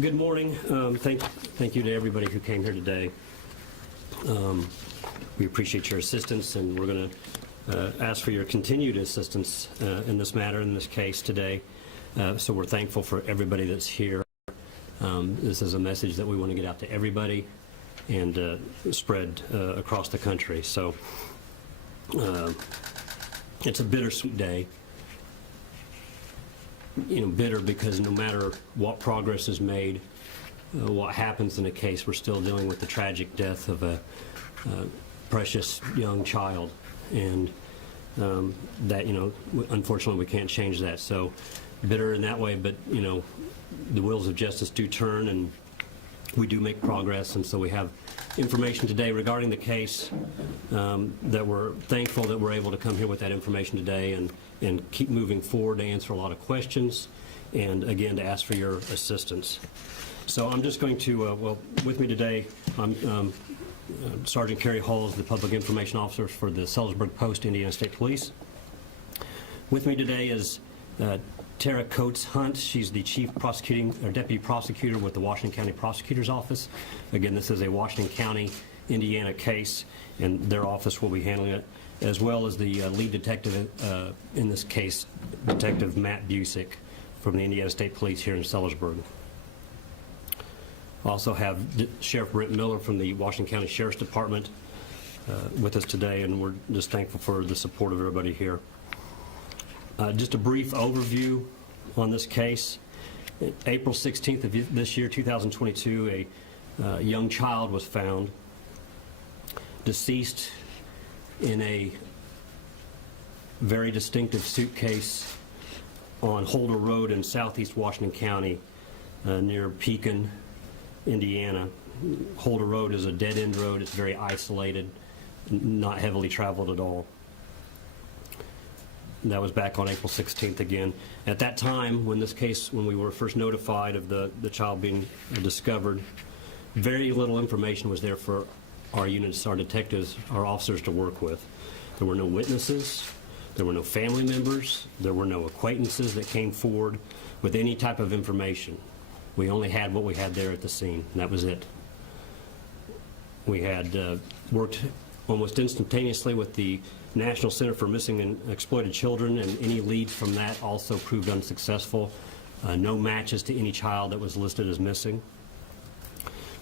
Good morning. Thank you to everybody who came here today. We appreciate your assistance, and we're going to ask for your continued assistance in this matter, in this case today. So we're thankful for everybody that's here. This is a message that we want to get out to everybody and spread across the country. So it's a bittersweet day. Bitter because no matter what progress is made, what happens in a case, we're still dealing with the tragic death of a precious young child, and that unfortunately we can't change that. So bitter in that way, but the wheels of justice do turn, and we do make progress. And so we have information today regarding the case that we're thankful that we're able to come here with that information today and keep moving forward to answer a lot of questions and again to ask for your assistance. So I'm just going to, with me today, I'm Sergeant Carrie Hall is the Public Information Officer for the Sellersburg Post, Indiana State Police. With me today is Tara Coates Hunt. She's the Deputy Prosecutor with the Washington County Prosecutor's Office. Again, this is a Washington County, Indiana case, and their office will be handling it, as well as the lead detective in this case, Detective Matt Busick from the Indiana State Police here in Sellersburg. Also have Sheriff Brent Miller from the Washington County Sheriff's Department with us today, and we're just thankful for the support of everybody here. Just a brief overview on this case. April 16th of this year, 2022, a young child was found deceased in a very distinctive suitcase on Holder Road in southeast Washington County near Pekin, Indiana. Holder Road is a dead-end road. It's very isolated, not heavily traveled at all. That was back on April 16th again. At that time, when we were first notified of the child being discovered, very little information was there for our units, our detectives, our officers to work with. There were no witnesses, there were no family members, there were no acquaintances that came forward with any type of information. We only had what we had there at the scene, and that was it. We had worked almost instantaneously with the National Center for Missing and Exploited Children, and any leads from that also proved unsuccessful. No matches to any child that was listed as missing.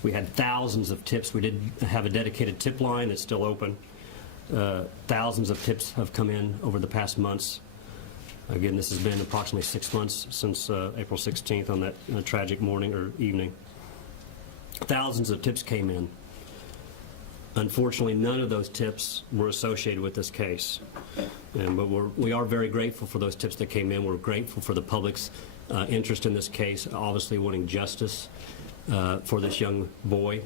We had thousands of tips. We did have a dedicated tip line that's still open. Thousands of tips have come in over the past months. Again, this has been approximately 6 months since April 16th on that tragic morning or evening. Thousands of tips came in. Unfortunately, none of those tips were associated with this case. But we are very grateful for those tips that came in. We're grateful for the public's interest in this case, obviously wanting justice for this young boy.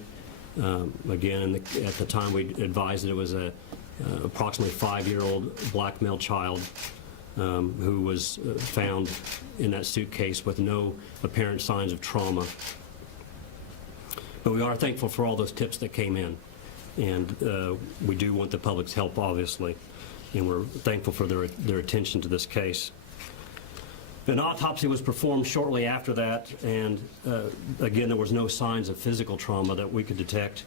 Again, at the time we advised that it was a approximately 5-year-old black male child who was found in that suitcase with no apparent signs of trauma. But we are thankful for all those tips that came in, and we do want the public's help, obviously, and we're thankful for their attention to this case. An autopsy was performed shortly after that, and again, there was no signs of physical trauma that we could detect.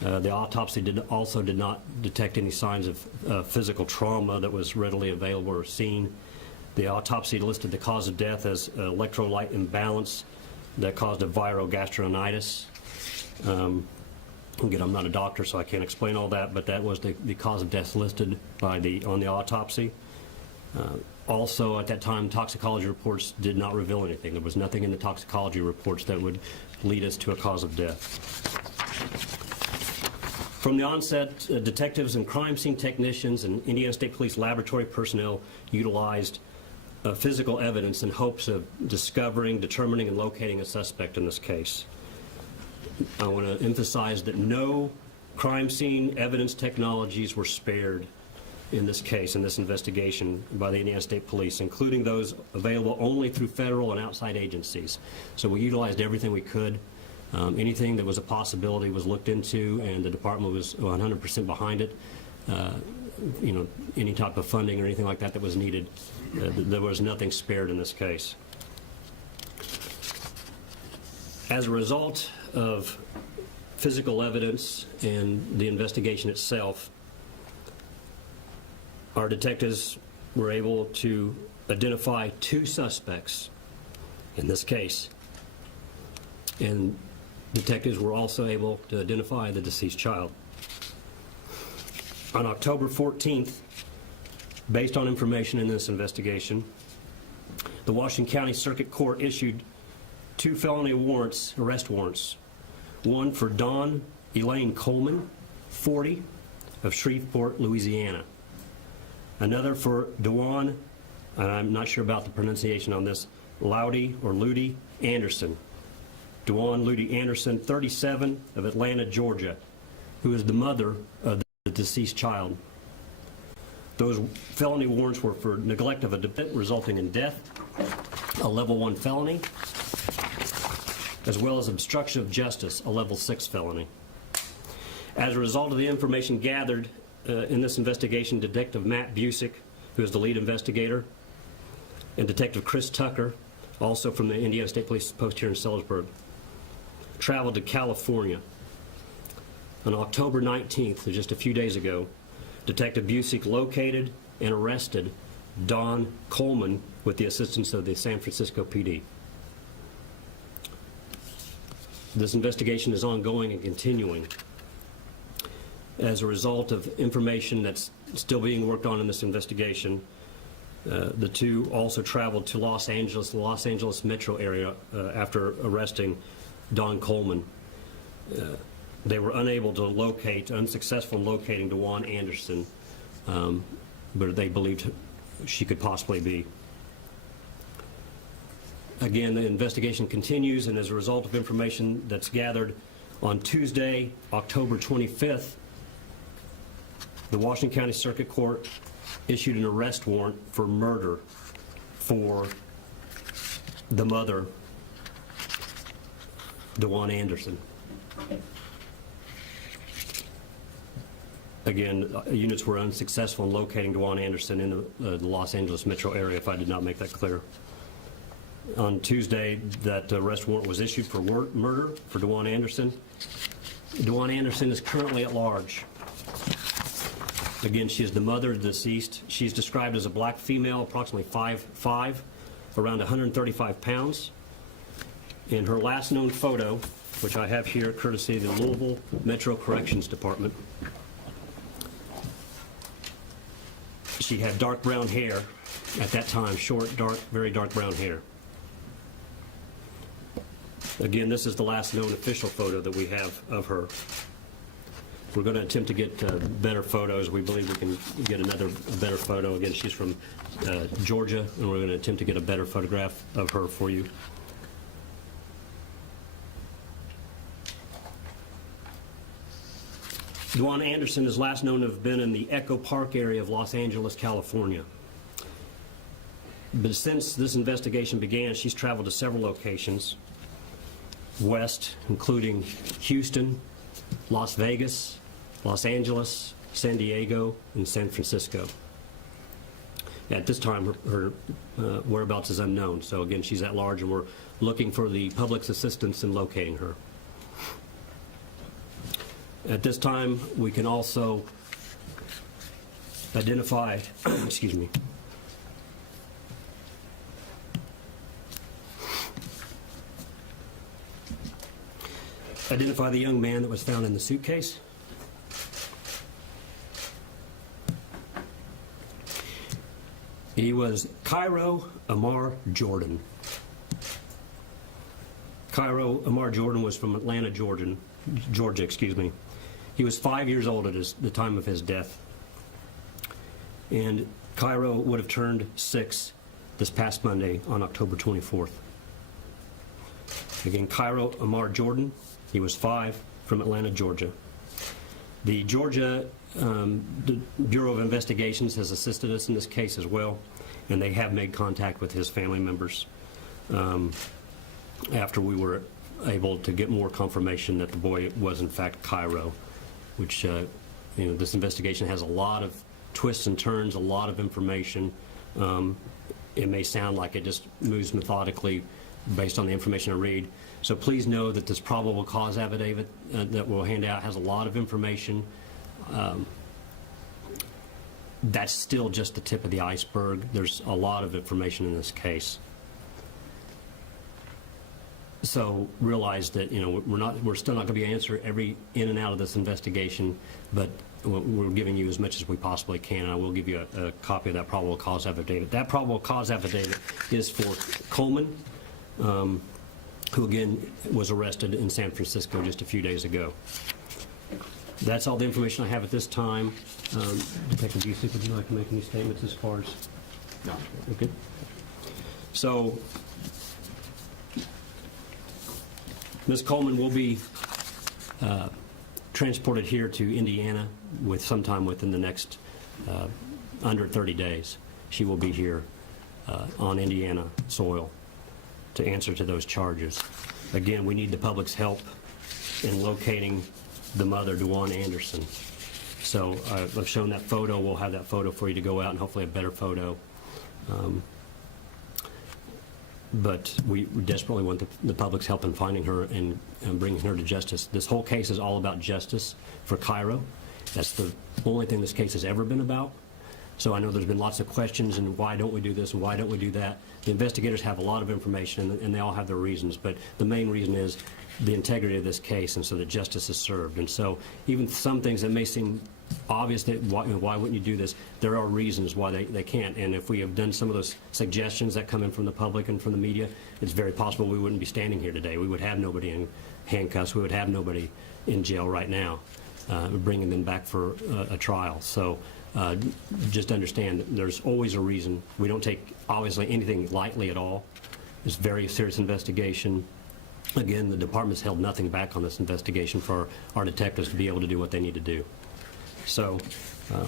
The autopsy also did not detect any signs of physical trauma that was readily available or seen. The autopsy listed the cause of death as electrolyte imbalance that caused a viral gastronitis. Again, I'm not a doctor, so I can't explain all that, but that was the cause of death listed on the autopsy. Also, at that time, toxicology reports did not reveal anything. There was nothing in the toxicology reports that would lead us to a cause of death. From the onset, detectives and crime scene technicians and Indiana State Police laboratory personnel utilized physical evidence in hopes of discovering, determining, and locating a suspect in this case. I want to emphasize that no crime scene evidence technologies were spared in this case, in this investigation by the Indiana State Police, including those available only through federal and outside agencies. So we utilized everything we could. Anything that was a possibility was looked into, and the department was 100% behind it. Any type of funding or anything like that was needed, there was nothing spared in this case. As a result of physical evidence and the investigation itself, our detectives were able to identify 2 suspects in this case, and detectives were also able to identify the deceased child. On October 14th, based on information in this investigation, the Washington County Circuit Court issued 2 felony warrants, arrest warrants, one for Dawn Elaine Coleman, 40, of Shreveport, Louisiana. Another for Dewan, and I'm not sure about the pronunciation on this, Ludi Anderson. Dewan Ludi Anderson, 37, of Atlanta, Georgia, who is the mother of the deceased child. Those felony warrants were for neglect of a defendant resulting in death, a level 1 felony, as well as obstruction of justice, a level 6 felony. As a result of the information gathered in this investigation, Detective Matt Busick, who is the lead investigator, and Detective Chris Tucker, also from the Indiana State Police Post here in Sellersburg, traveled to California. On October 19th, so just a few days ago, Detective Busick located and arrested Dawn Coleman with the assistance of the San Francisco PD. This investigation is ongoing and continuing. As a result of information that's still being worked on in this investigation, the 2 also traveled to Los Angeles, the Los Angeles metro area after arresting Dawn Coleman. They were unable to locate, unsuccessful in locating Dewan Anderson, but they believed she could possibly be. Again, the investigation continues, and as a result of information that's gathered on Tuesday, October 25th, the Washington County Circuit Court issued an arrest warrant for murder for the mother, Dewan Anderson. Again, units were unsuccessful in locating Dewan Anderson in the Los Angeles metro area, if I did not make that clear. On Tuesday, that arrest warrant was issued for murder for Dewan Anderson. Dewan Anderson is currently at large. Again, she is the mother of the deceased. She's described as a black female, approximately 5'5", around 135 pounds. In her last known photo, which I have here courtesy of the Louisville Metro Corrections Department, she had dark brown hair at that time, short, dark, very dark brown hair. Again, this is the last known official photo that we have of her. We're going to attempt to get better photos. We believe we can get another better photo. Again, she's from Georgia, and we're going to attempt to get a better photograph of her for you. Dewan Anderson is last known to have been in the Echo Park area of Los Angeles, California. But since this investigation began, she's traveled to several locations west, including Houston, Las Vegas, Los Angeles, San Diego, and San Francisco. At this time, her whereabouts is unknown. So again, she's at large, and we're looking for the public's assistance in locating her. At this time, we can also identify, excuse me, identify the young man that was found in the suitcase. He was Cairo Amar Jordan. Cairo Amar Jordan was from Atlanta, Georgia. He was 5 years old at the time of his death. And Cairo would have turned 6 this past Monday on October 24th. Again, Cairo Amar Jordan, he was 5, from Atlanta, Georgia. The Georgia Bureau of Investigations has assisted us in this case as well, and they have made contact with his family members after we were able to get more confirmation that the boy was in fact Cairo, which this investigation has a lot of twists and turns, a lot of information. It may sound like it just moves methodically, based on the information I read. So please know that this probable cause affidavit that we'll hand out has a lot of information. That's still just the tip of the iceberg. There's a lot of information in this case. So realize that, you know, we're still not going to be able to answer every in and out of this investigation, but we're giving you as much as we possibly can, and I will give you a copy of that probable cause affidavit. That probable cause affidavit is for Coleman, who again was arrested in San Francisco just a few days ago. That's all the information I have at this time. Detective Busek, would you like to make any statements as far as? No. Okay. So, Ms. Coleman will be transported here to Indiana sometime within the next under 30 days. She will be here on Indiana soil to answer to those charges. Again, we need the public's help in locating the mother, Dewan Anderson. So I've shown that photo. We'll have that photo for you to go out, and hopefully a better photo. But we desperately want the public's help in finding her and bringing her to justice. This whole case is all about justice for Cairo. That's the only thing this case has ever been about. So I know there's been lots of questions, and why don't we do this, and why don't we do that? The investigators have a lot of information, and they all have their reasons, but the main reason is the integrity of this case, and so that justice is served. And so even some things that may seem obvious, that why wouldn't you do this, there are reasons why they can't. And if we have done some of those suggestions that come in from the public and from the media, it's very possible we wouldn't be standing here today. We would have nobody in handcuffs. We would have nobody in jail right now, bringing them back for a trial. So just understand that there's always a reason. We don't take, obviously, anything lightly at all. It's a very serious investigation. Again, the department's held nothing back on this investigation for our detectives to be able to do what they need to do. So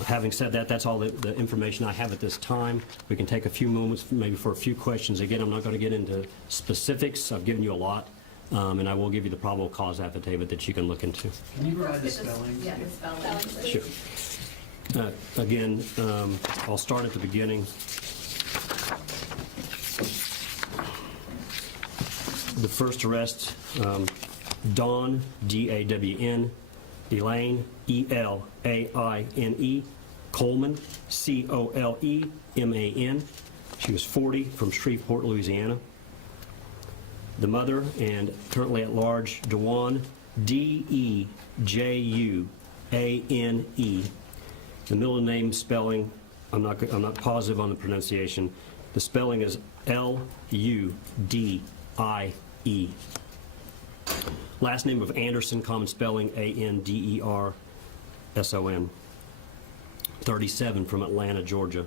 having said that, that's all the information I have at this time. We can take a few moments maybe for a few questions. Again, I'm not going to get into specifics. I've given you a lot, and I will give you the probable cause affidavit that you can look into. Can you provide the spelling? Yeah, the spelling. Sure. Again, I'll start at the beginning. The first arrest, Dawn, D-A-W-N, Elaine, E-L-A-I-N-E, Coleman, C-O-L-E-M-A-N. She was 40, from Shreveport, Louisiana. The mother and currently at large, Dewan, D-E-J-U-A-N-E. The middle name spelling, I'm not positive on the pronunciation. The spelling is L-U-D-I-E. Last name of Anderson, common spelling A-N-D-E-R-S-O-N. 37, from Atlanta, Georgia.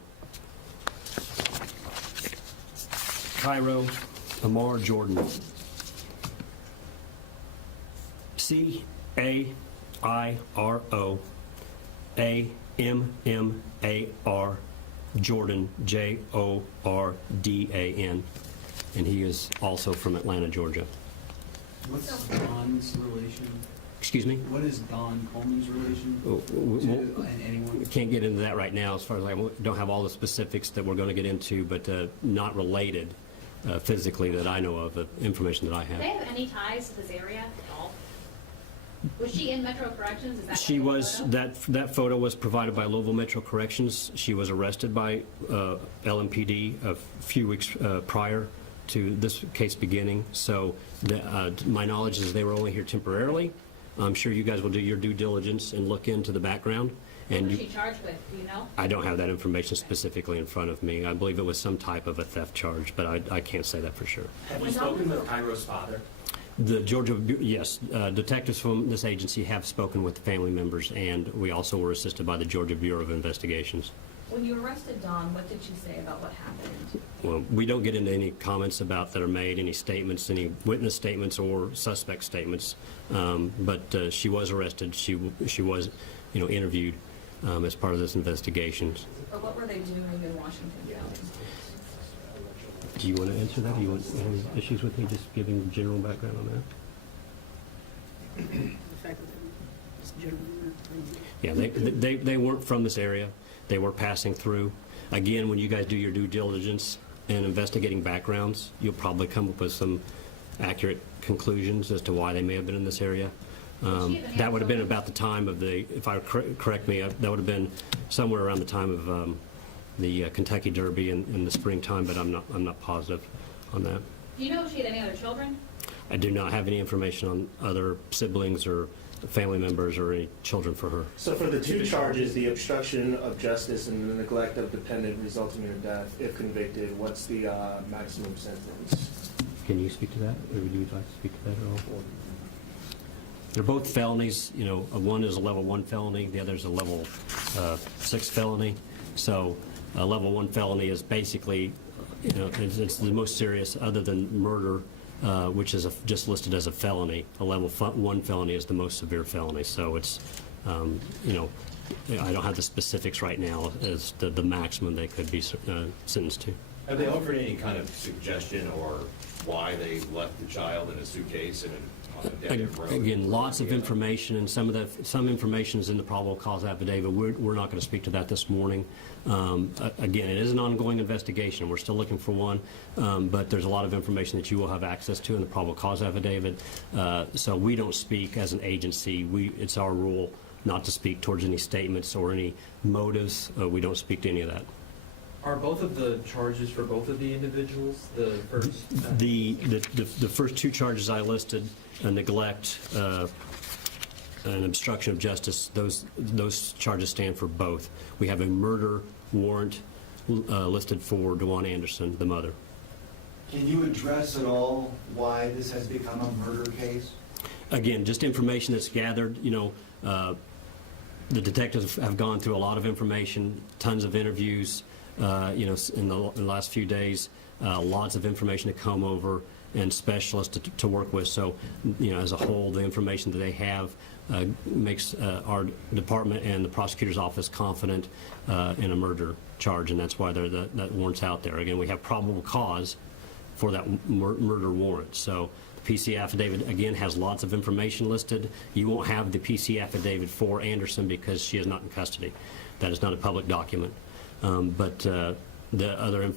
Cairo, Amar Jordan. C-A-I-R-O-A-M-M-A-R Jordan, J-O-R-D-A-N. And he is also from Atlanta, Georgia. What's Don's relation? Excuse me? What is Don Coleman's relation to anyone? We can't get into that right now, as far as I don't have all the specifics that we're going to get into, but not related physically that I know of, the information that I have. Do they have any ties to this area at all? Was she in Metro Corrections? Is that She was, that photo was provided by Louisville Metro Corrections. She was arrested by LMPD a few weeks prior to this case beginning. So my knowledge is they were only here temporarily. I'm sure you guys will do your due diligence and look into the background. What And was she charged with? Do you know? I don't have that information specifically in front of me. I believe it was some type of a theft charge, but I can't say that for sure. Have you spoken with Cairo's father? The Georgia, yes, detectives from this agency have spoken with the family members, and we also were assisted by the Georgia Bureau of Investigations. When you arrested Dawn, what did she say about what happened? Well, we don't get into any comments about that are made, any statements, any witness statements or suspect statements. But she was arrested. She was, interviewed as part of this investigation. Or what were they doing in Washington County? Do you want to answer that? Do you want any issues with me just giving general background on that? Yeah, they weren't from this area. They were passing through. Again, when you guys do your due diligence, and investigating backgrounds, you'll probably come up with some accurate conclusions as to why they may have been in this area. That would have been about the time of the, if I correct me, that would have been somewhere around the time of the Kentucky Derby in the springtime, but I'm not positive on that. Do you know if she had any other children? I do not have any information on other siblings or family members or any children for her. So for the two charges, the obstruction of justice and the neglect of dependent resulting in death, if convicted, what's the maximum sentence? Can you speak to that, or would you like to speak to that at all? They're both felonies. You know, one is a level 1 felony, the other is a level 6 felony. So a level 1 felony is basically, you know, it's the most serious other than murder, which is just listed as a felony. A level 1 felony is the most severe felony. So it's, you know, I don't have the specifics right now as the maximum they could be sentenced to. Have they offered any kind of suggestion or why they left the child in a suitcase and on a dead-end road? Again, lots of information, and some information is in the probable cause affidavit. We're not going to speak to that this morning. Again, it is an ongoing investigation. We're still looking for one, but there's a lot of information that you will have access to in the probable cause affidavit. So we don't speak as an agency. It's our rule not to speak towards any statements or any motives. We don't speak to any of that. Are both of the charges for both of the individuals the first? The first two charges I listed, neglect and obstruction of justice, those charges stand for both. We have a murder warrant listed for DeJuan Anderson, the mother. Can you address at all why this has become a murder case? Again, just information that's gathered. You know, the detectives have gone through a lot of information, tons of interviews. You know, in the last few days, lots of information to come over and specialists to work with. So, you know, as a whole, the information that they have makes our department and the prosecutor's office confident in a murder charge, and that's why that warrant's out there. Again, we have probable cause for that murder warrant. So the PC affidavit, again, has lots of information listed. You won't have the PC affidavit for Anderson because she is not in custody. That is not a public document. But the other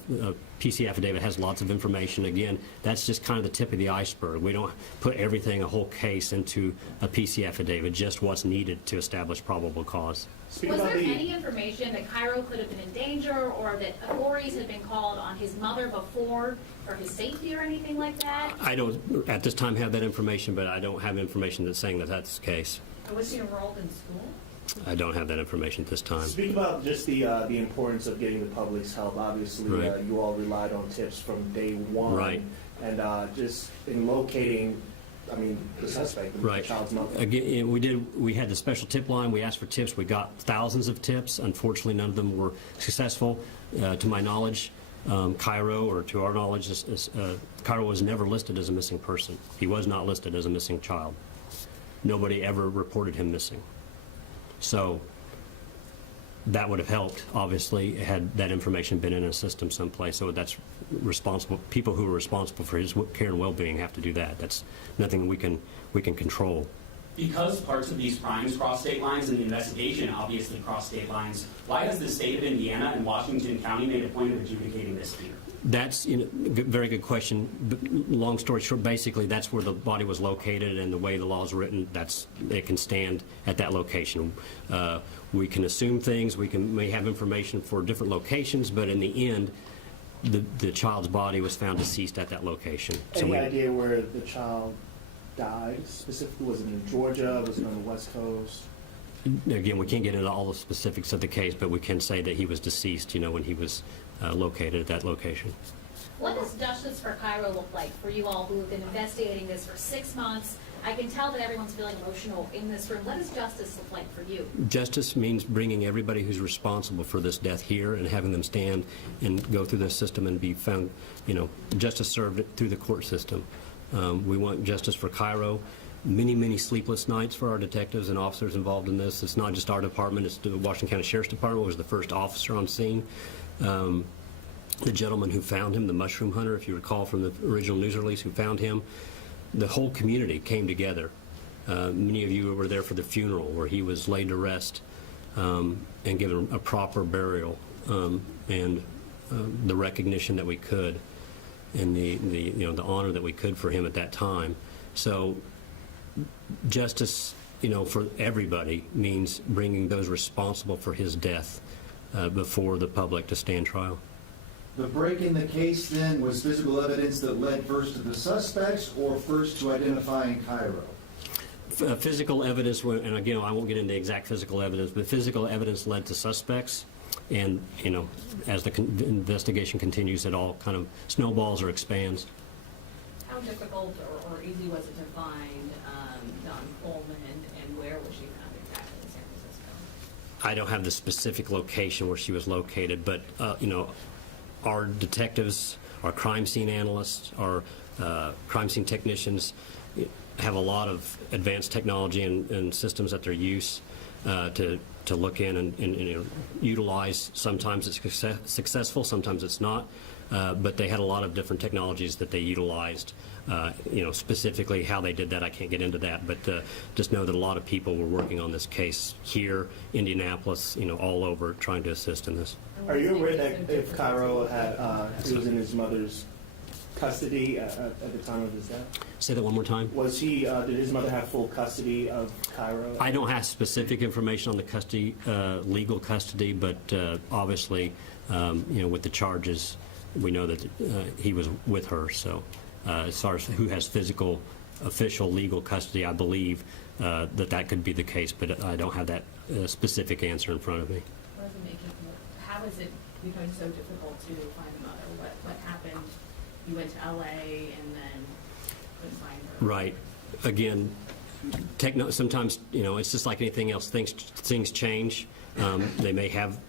PC affidavit has lots of information. Again, that's just kind of the tip of the iceberg. We don't put everything, a whole case, into a PC affidavit, just what's needed to establish probable cause. Speak Was about there the- any information that Cairo could have been in danger, or that authorities had been called on his mother before for his safety or anything like that? I don't, at this time, have that information, but I don't have information that's saying that that's the case. Or was he enrolled in school? I don't have that information at this time. Speak about just the importance of getting the public's help. Obviously, Right. You all relied on tips from day one. Right. And just in locating, I mean, the suspect, the Right. child's mother. Again, we had the special tip line. We asked for tips. We got thousands of tips. Unfortunately, none of them were successful. To my knowledge, Cairo, or to our knowledge, Cairo was never listed as a missing person. He was not listed as a missing child. Nobody ever reported him missing. So that would have helped, obviously, had that information been in a system someplace. So that's responsible. People who are responsible for his care and well-being have to do that. That's nothing we can control. Because parts of these crimes cross state lines and the investigation obviously cross state lines, why has the state of Indiana and Washington County made a point of adjudicating this here? That's very good question. Long story short, basically, that's where the body was located, and the way the law is written, it can stand at that location. We can assume things. We may have information for different locations, but in the end, the child's body was found deceased at that location. Any idea where the child died specifically? Was it in Georgia? Was it on the West Coast? Again, we can't get into all the specifics of the case, but we can say that he was deceased, you know, when he was located at that location. What does justice for Cairo look like for you all who have been investigating this for 6 months? I can tell that everyone's feeling emotional in this room. What does justice look like for you? Justice means bringing everybody who's responsible for this death here and having them stand and go through the system and be found, you know, justice served through the court system. We want justice for Cairo. Many sleepless nights for our detectives and officers involved in this. It's not just our department, it's the Washington County Sheriff's Department was the first officer on scene. The gentleman who found him, the mushroom hunter, if you recall from the original news release, who found him, the whole community came together. Many of you were there for the funeral where he was laid to rest and given a proper burial. And the recognition that we could and the honor that we could for him at that time. So justice, for everybody means bringing those responsible for his death before the public to stand trial. The break in the case then was physical evidence that led first to the suspects or first to identifying Cairo? Physical evidence, and again, I won't get into exact physical evidence, but physical evidence led to suspects. And, as the investigation continues, it all kind of snowballs or expands. How difficult or easy was it to find Dawn Coleman, and where was she found exactly in San Francisco? I don't have the specific location where she was located, but, our detectives, our crime scene analysts, our crime scene technicians have a lot of advanced technology and systems at their use to look in and utilize. Sometimes it's successful, sometimes it's not, but they had a lot of different technologies that they utilized. Specifically how they did that, I can't get into that, but just know that a lot of people were working on this case here, Indianapolis, all over, trying to assist in this. Are you aware that if Cairo he was in his mother's custody at the time of his death? Say that one more time. Was he? Did his mother have full custody of Cairo? I don't have specific information on the custody, legal custody, but obviously, with the charges, we know that he was with her. So, as far as who has physical, official, legal custody, I believe that could be the case, but I don't have that specific answer in front of me. How is it becoming so difficult to find the mother? What happened? You went to LA and then couldn't find her. Right. Again, sometimes, it's just like anything else. Things change. They may have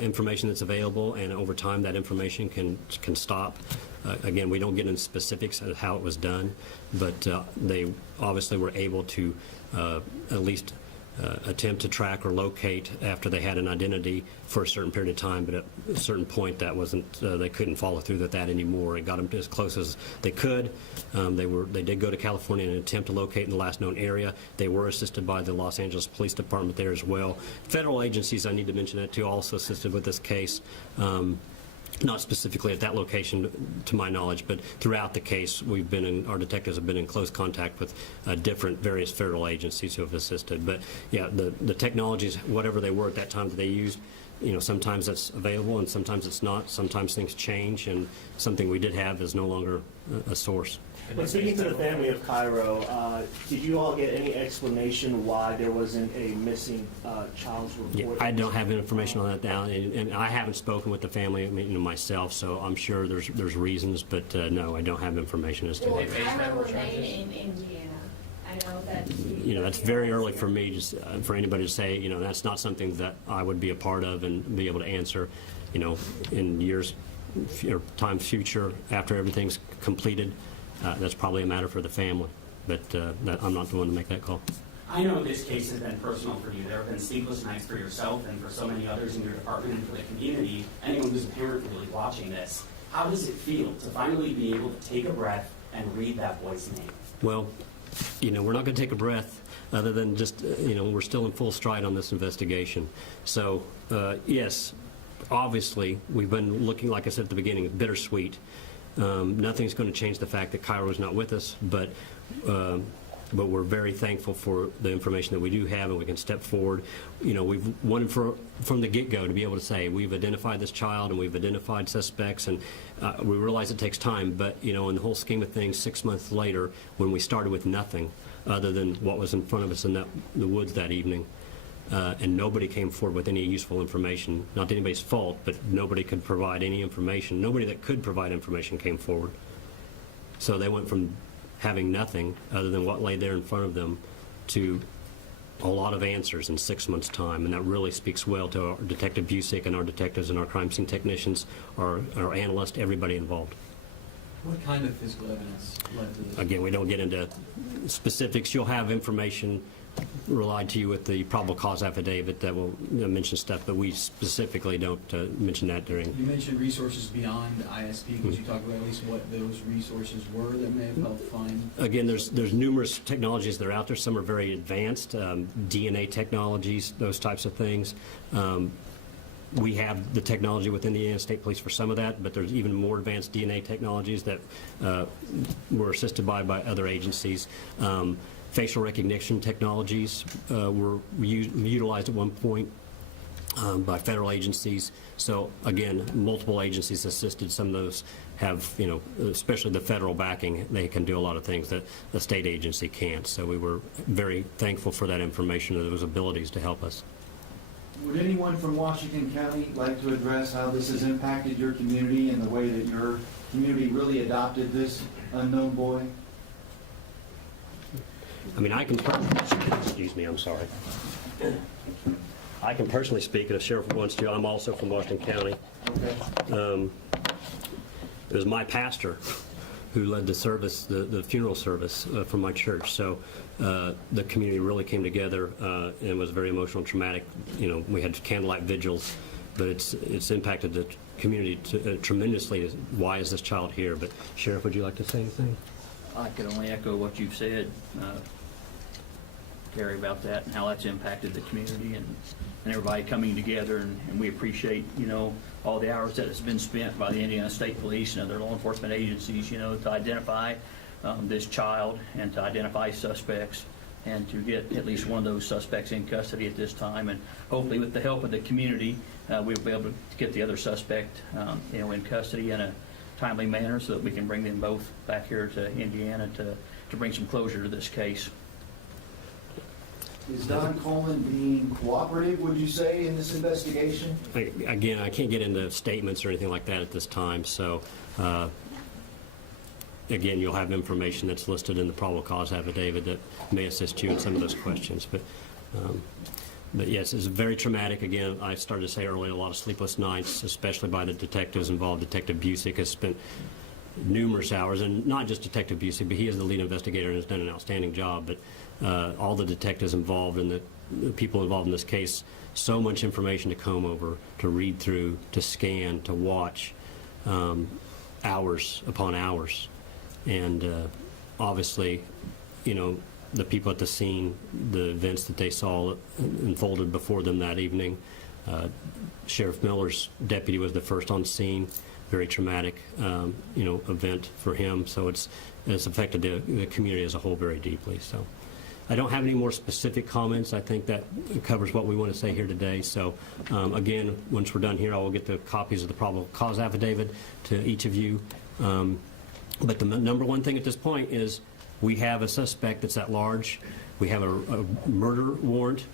information that's available, and over time that information can stop. Again, we don't get into specifics of how it was done, but they obviously were able to at least attempt to track or locate after they had an identity for a certain period of time, but at a certain point that wasn't, they couldn't follow through with that anymore. It got them as close as they could. They did go to California and attempt to locate in the last known area. They were assisted by the Los Angeles Police Department there as well. Federal agencies, I need to mention that too, also assisted with this case. Not specifically at that location, to my knowledge, but throughout the case, our detectives have been in close contact with various federal agencies who have assisted. But yeah, the technologies, whatever they were at that time that they used, sometimes that's available and sometimes it's not. Sometimes things change, and something we did have is no longer a source. When speaking to the family of Cairo, did you all get any explanation why there wasn't a missing child's report? Yeah, I don't have information on that now, and I haven't spoken with the family myself, so I'm sure there's reasons, but no, I don't have information as to Well, that. Cairo remained in Indiana. I know that. That's very early for me, for anybody to say, that's not something that I would be a part of and be able to answer, in years or time future after everything's completed. That's probably a matter for the family, but I'm not the one to make that call. I know this case has been personal for you. There have been sleepless nights for yourself and for so many others in your department and for the community, anyone who's a parent really watching this. How does it feel to finally be able to take a breath and read that boy's name? Well, we're not going to take a breath other than just, we're still in full stride on this investigation. So, yes, obviously, we've been looking, like I said at the beginning, bittersweet. Nothing's going to change the fact that Cairo is not with us, but we're very thankful for the information that we do have, and we can step forward. We've wanted from the get-go to be able to say we've identified this child and we've identified suspects, and we realize it takes time, but in the whole scheme of things, 6 months later, when we started with nothing other than what was in front of us in the woods that evening, and nobody came forward with any useful information. Not anybody's fault, but nobody could provide any information. Nobody that could provide information came forward. So they went from having nothing other than what lay there in front of them to a lot of answers in 6 months' time, and that really speaks well to our Detective Busick and our detectives and our crime scene technicians, our analysts, everybody involved. What kind of physical evidence led to this? Again, we don't get into specifics. You'll have information relied to you with the probable cause affidavit that will mention stuff, but we specifically don't mention that during. You mentioned resources beyond ISP. Could you talk about at least what those resources were that may have helped find? Again, there's numerous technologies that are out there. Some are very advanced, DNA technologies, those types of things. We have the technology within the Indiana State Police for some of that, but there's even more advanced DNA technologies that were assisted by other agencies. Facial recognition technologies were utilized at one point by federal agencies. So again, multiple agencies assisted. Some of those have, especially the federal backing, they can do a lot of things that the state agency can't. So we were very thankful for that information and those abilities to help us. Would anyone from Washington County like to address how this has impacted your community and the way that your community really adopted this unknown boy? I mean, I can, excuse me, I'm sorry. I can personally speak, and if Sheriff wants to. I'm also from Washington County. Okay. It was my pastor who led the service, the funeral service from my church. So the community really came together and it was very emotional and traumatic. We had candlelight vigils, but it's impacted the community tremendously. Why is this child here? But Sheriff, would you like to say anything? I could only echo what you've said, Gary, about that and how that's impacted the community and everybody coming together. And we appreciate, all the hours that has been spent by the Indiana State Police and other law enforcement agencies, to identify this child and to identify suspects and to get at least one of those suspects in custody at this time. And hopefully with the help of the community, we'll be able to get the other suspect, in custody in a timely manner so that we can bring them both back here to Indiana to bring some closure to this case. Is Don Coleman being cooperative, would you say, in this investigation? Again, I can't get into statements or anything like that at this time. So again, you'll have information that's listed in the probable cause affidavit that may assist you in some of those questions. But yes, it's very traumatic. Again, I started to say earlier, a lot of sleepless nights, especially by the detectives involved. Detective Busick has spent numerous hours, and not just Detective Busick, but he is the lead investigator and has done an outstanding job. But all the detectives involved and the people involved in this case, so much information to comb over, to read through, to scan, to watch, hours upon hours. And obviously, the people at the scene, the events that they saw unfolded before them that evening. Sheriff Miller's deputy was the first on scene. Very traumatic, event for him. So it's affected the community as a whole very deeply. So I don't have any more specific comments. I think that covers what we want to say here today. So again, once we're done here, I will get the copies of the probable cause affidavit to each of you. But the number one thing at this point is we have a suspect that's at large. We have a murder warrant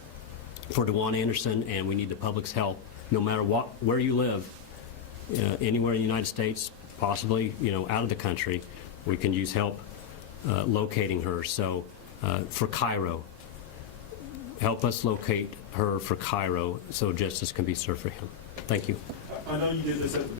for DeJuan Anderson, and we need the public's help. No matter where you live, anywhere in the United States, possibly out of the country, we can use help locating her. So for Cairo, help us locate her for Cairo so justice can be served for him. Thank you. I know you did this at the